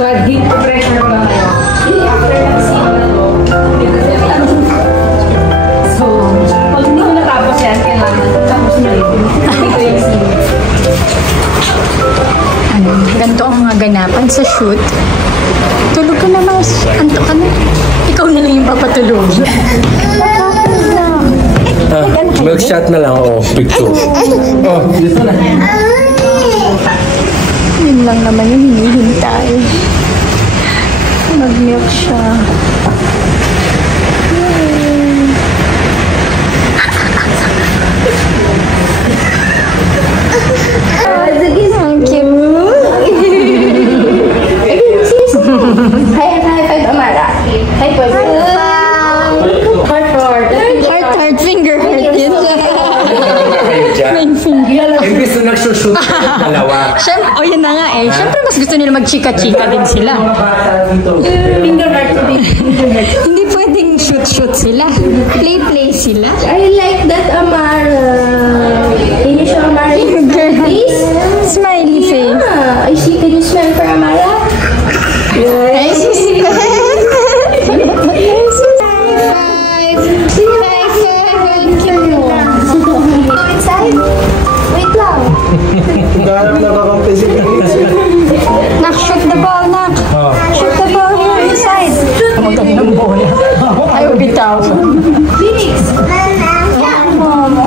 Pressure ko lang kayo. After nag-scene na to, so, pag hindi ko natapos yan, kailangan tapos na rin. Hindi ko yung scene. Ganito ang mga ganapan sa shoot. Tulog ka na, Mars. Anto ka na. Ikaw na lang yung papatulog. Milk shot na lang, picture. Dito na. Yun lang naman yung hinihintay. Mag-milk siya. Thank you. High five, Amara. High five. Heart, finger, heart. Yun Imbis na nagsushoot dalawa. Siyempre, yun na nga eh. Siyempre, mas gusto nila mag-chika-chika din sila. Hindi pwedeng shoot-shoot sila. Play-play sila. I like that, Amara. Can you show Amara your face? Smiley face. Yeah. I see. Can you smile for Amara? Yes. Wait lang. Nak, shoot the ball, Nak. Shoot the ball here inside. Magandang bola. Ayaw bitaw. Phoenix. Mama.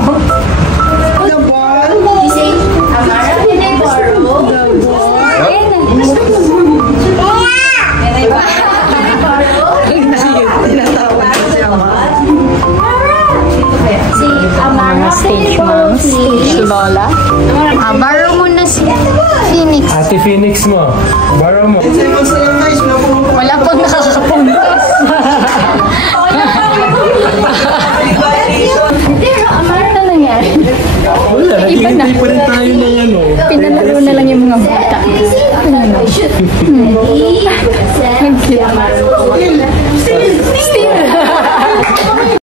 The ball. You say, Amara, can I borrow? The ball. Can I borrow? Si Amara, Stage mom, stage lola. Borrow mo na si Phoenix. Ate Phoenix mo. Borrow mo. Wala pang nakakapuntos. Pero Amara Ano nangyari? Wala, naghihintay pa rin tayo na yan Pinalaro na lang yung mga bata. Ready, set, Nag-cute.